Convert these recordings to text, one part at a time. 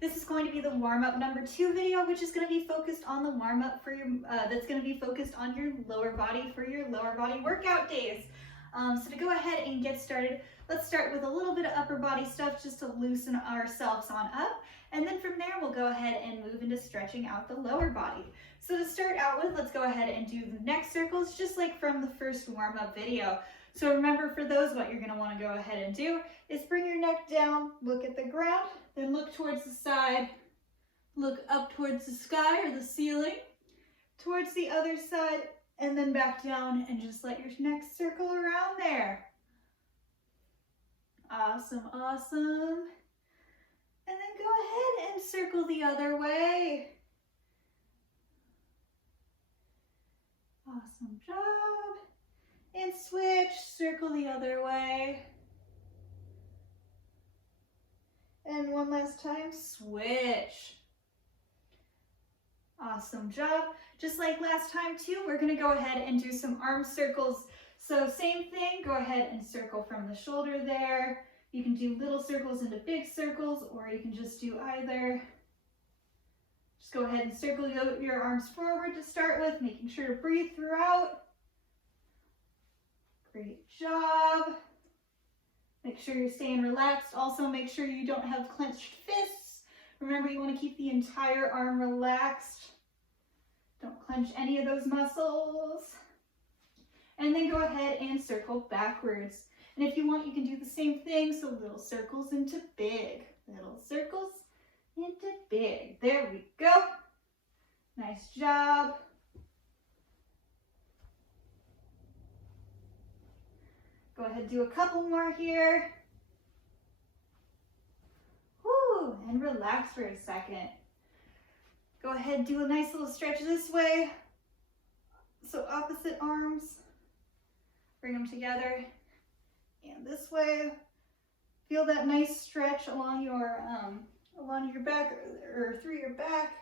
This is going to be the warm-up number 2 video, which is going to be focused on the warm-up for your, that's going to be focused on your lower body for your lower body workout days. So to go ahead and get started, let's start with a little bit of upper body stuff just to loosen ourselves on up. And then from there, we'll go ahead and move into stretching out the lower body. So to start out with, let's go ahead and do the neck circles, just like from the first warm-up video. So remember, for those, what you're going to want to go ahead and do is bring your neck down, look at the ground, then look towards the side, look up towards the sky or the ceiling, towards the other side, and then back down and just let your neck circle around there. Awesome, awesome. And then go ahead and circle the other way. Awesome job. And switch, circle the other way. And one last time, switch. Awesome job. Just like last time too, we're gonna go ahead and do some arm circles. So same thing, go ahead and circle from the shoulder there. You can do little circles into big circles, or you can just do either. Just go ahead and circle your arms forward to start with, making sure to breathe throughout. Great job. Make sure you're staying relaxed. Also, make sure you don't have clenched fists. Remember, you want to keep the entire arm relaxed. Don't clench any of those muscles. And then go ahead and circle backwards. And if you want, you can do the same thing. So little circles into big. Little circles into big. There we go. Nice job. Go ahead and do a couple more here. Woo, and relax for a second. Go ahead and do a nice little stretch this way. So opposite arms, bring them together. And this way, feel that nice stretch along your back or through your back.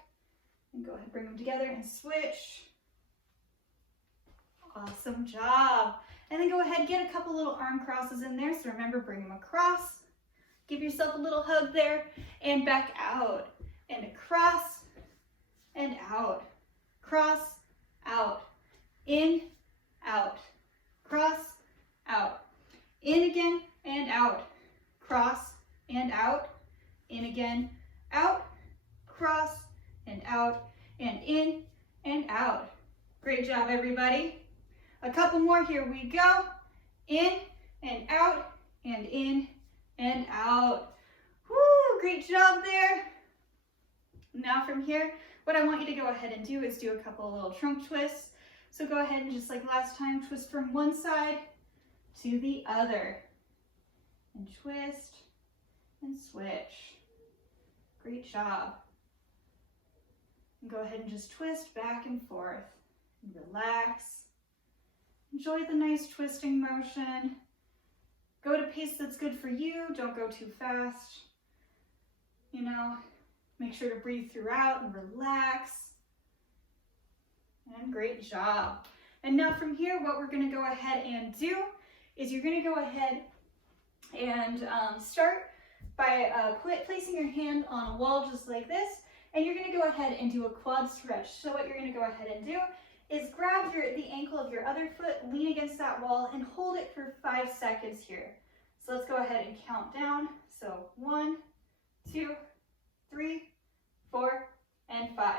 And go ahead and bring them together and switch. Awesome job. And then go ahead and get a couple little arm crosses in there. So remember, bring them across. Give yourself a little hug there and back out. And across and out. Cross, out. In, out. Cross, out. In again and out. Cross and out. In again, out. Cross and out. And in and out. Great job, everybody. A couple more, here we go. In and out, and in and out. Woo, great job there. Now from here, what I want you to go ahead and do is do a couple of little trunk twists. So go ahead and just like last time, twist from one side to the other. And twist and switch. Great job. And go ahead and just twist back and forth. And relax. Enjoy the nice twisting motion. Go at a pace that's good for you. Don't go too fast. You know, make sure to breathe throughout and relax. And great job. And now from here, what we're going to go ahead and do is you're going to go ahead and start by placing your hand on a wall just like this. And you're going to go ahead and do a quad stretch. So what you're going to go ahead and do is grab the ankle of your other foot, lean against that wall, and hold it for 5 seconds here. So let's go ahead and count down. So 1, 2, 3, 4, and 5.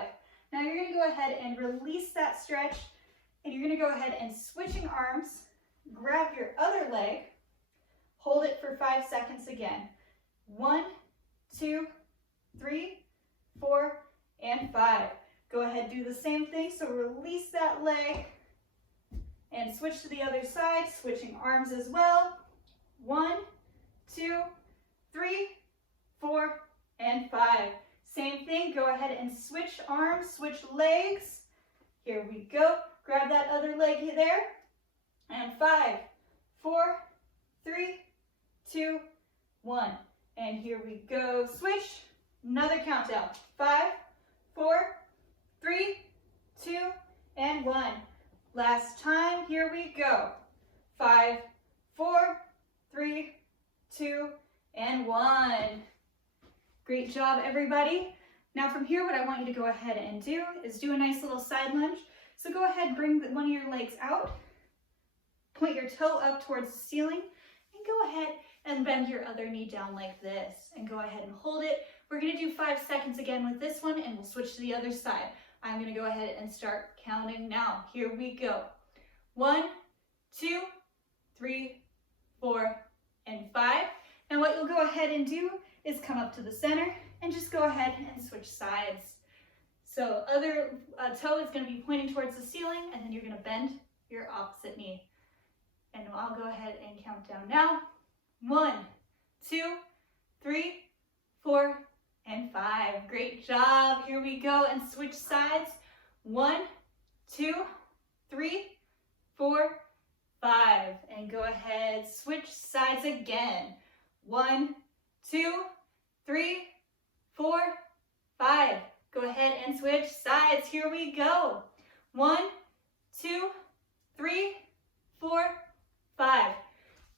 Now you're going to go ahead and release that stretch, and you're going to go ahead and switching arms, grab your other leg, hold it for 5 seconds again. 1, 2, 3, 4, and 5. Go ahead, do the same thing. So release that leg and switch to the other side, switching arms as well. 1, 2, 3, 4, and 5. Same thing, go ahead and switch arms, switch legs. Here we go. Grab that other leg there. And 5, 4, 3, 2, 1. And here we go. Switch. Another countdown. 5, 4, 3, 2, and 1. Last time, here we go. 5, 4, 3, 2, and 1. Great job, everybody. Now from here, what I want you to go ahead and do is do a nice little side lunge. So go ahead, bring one of your legs out, point your toe up towards the ceiling, and go ahead and bend your other knee down like this. And go ahead and hold it. We're gonna do 5 seconds again with this one, and we'll switch to the other side. I'm gonna go ahead and start counting now. Here we go. 1, 2, 3, 4, and 5. Now what you'll go ahead and do is come up to the center and just go ahead and switch sides. So other toe is going to be pointing towards the ceiling, and then you're going to bend your opposite knee. And I'll go ahead and count down now. 1, 2, 3, 4, and 5. Great job. Here we go, and switch sides. 1, 2, 3, 4, 5. And go ahead, switch sides again. 1, 2, 3, 4, 5. Go ahead and switch sides. Here we go. 1, 2, 3, 4, 5.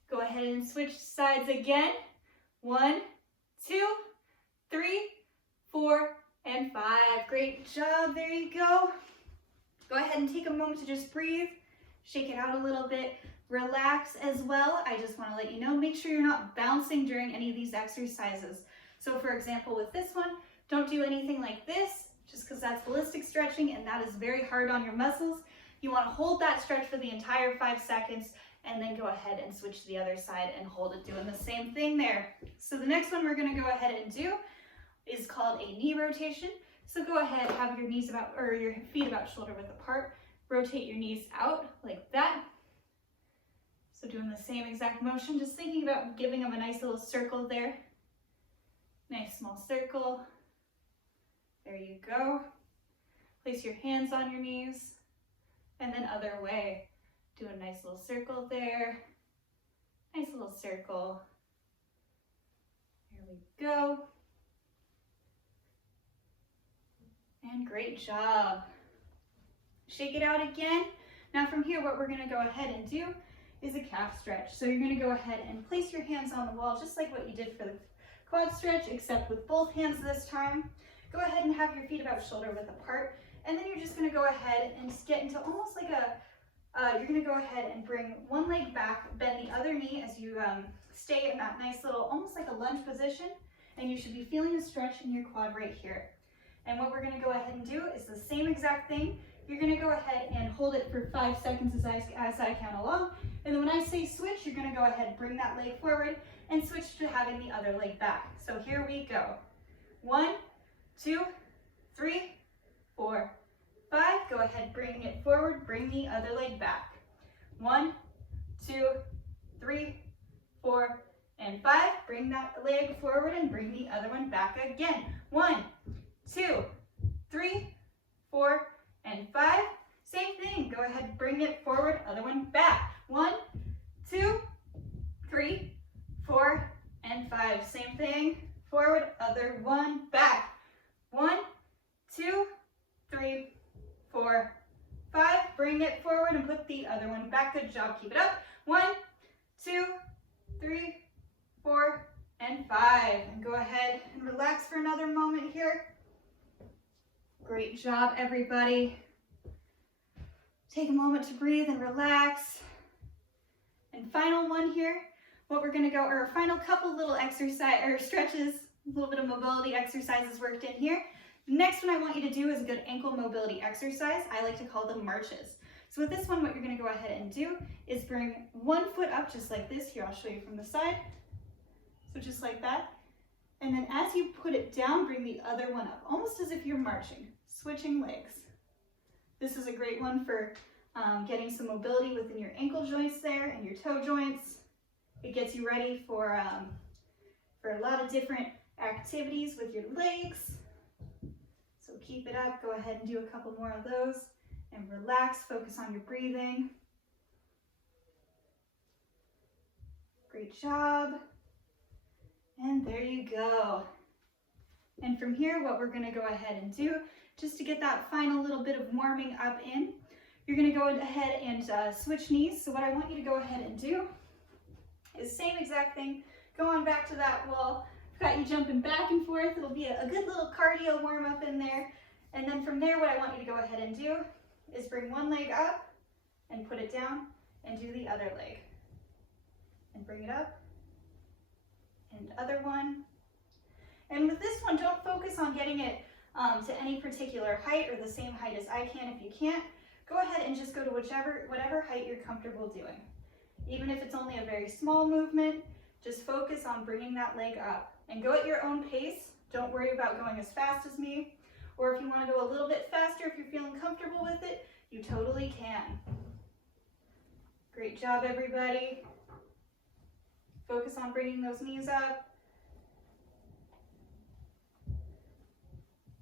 Go ahead and switch sides again. 1, 2, 3, 4, and 5. Great job. There you go. Go ahead and take a moment to just breathe. Shake it out a little bit. Relax as well. I just want to let you know, make sure you're not bouncing during any of these exercises. So for example, with this one, don't do anything like this, just because that's ballistic stretching and that is very hard on your muscles. You want to hold that stretch for the entire 5 seconds and then go ahead and switch to the other side and hold it doing the same thing there. So the next one we're going to go ahead and do is called a knee rotation. So go ahead, have your knees about, or your feet about shoulder width apart. Rotate your knees out like that. So doing the same exact motion, just thinking about giving them a nice little circle there. Nice small circle. There you go. Place your hands on your knees, and then other way. Do a nice little circle there. Nice little circle. There we go. And great job. Shake it out again. Now from here, what we're gonna go ahead and do is a calf stretch. So you're gonna go ahead and place your hands on the wall, just like what you did for the quad stretch, except with both hands this time. Go ahead and have your feet about shoulder width apart, and then you're just gonna go ahead and just get into almost like a, you're gonna go ahead and bring one leg back, bend the other knee as you stay in that nice little, almost like a lunge position, and you should be feeling a stretch in your quad right here. And what we're gonna go ahead and do is the same exact thing. You're gonna go ahead and hold it for 5 seconds as I count along, and then when I say switch, you're gonna go ahead and bring that leg forward and switch to having the other leg back. So here we go. 1, 2, 3, 4, 5. Go ahead, bring it forward, bring the other leg back. 1, 2, 3, 4, and 5. Bring that leg forward and bring the other one back again. 1, 2, 3, 4, and 5. Same thing. Go ahead, bring it forward, other one back. 1, 2, 3, 4, and 5. Same thing. Forward, other one back. 1, 2, 3, 4, 5. Bring it forward and put the other one back. Good job. Keep it up. 1, 2, 3, 4, and 5. And go ahead and relax for another moment here. Great job, everybody. Take a moment to breathe and relax. And final one here. What we're going to go, or a final couple little exercise or stretches, a little bit of mobility exercises worked in here. The next one I want you to do is a good ankle mobility exercise. I like to call them marches. So with this one, what you're going to go ahead and do is bring one foot up just like this. Here, I'll show you from the side. So just like that. And then as you put it down, bring the other one up, almost as if you're marching, switching legs. This is a great one for getting some mobility within your ankle joints there and your toe joints. It gets you ready for a lot of different activities with your legs. So keep it up. Go ahead and do a couple more of those and relax. Focus on your breathing. Great job. And there you go. And from here, what we're going to go ahead and do, just to get that final little bit of warming up in, you're going to go ahead and switch knees. So what I want you to go ahead and do is same exact thing. Go on back to that wall. Got you jumping back and forth. It'll be a good little cardio warm up in there. And then from there, what I want you to go ahead and do is bring one leg up and put it down and do the other leg. And bring it up and other one. And with this one, don't focus on getting it to any particular height or the same height as I can. If you can't, go ahead and just go to whatever height you're comfortable doing. Even if it's only a very small movement, just focus on bringing that leg up and go at your own pace. Don't worry about going as fast as me, or if you want to go a little bit faster, if you're feeling comfortable with it, you totally can. Great job, everybody. Focus on bringing those knees up.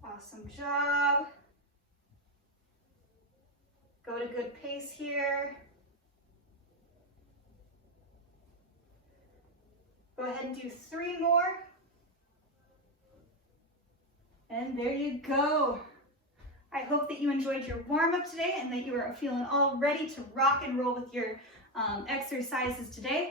Awesome job. Go at a good pace here. Go ahead and do 3 more. And there you go. I hope that you enjoyed your warm-up today and that you are feeling all ready to rock and roll with your exercises today.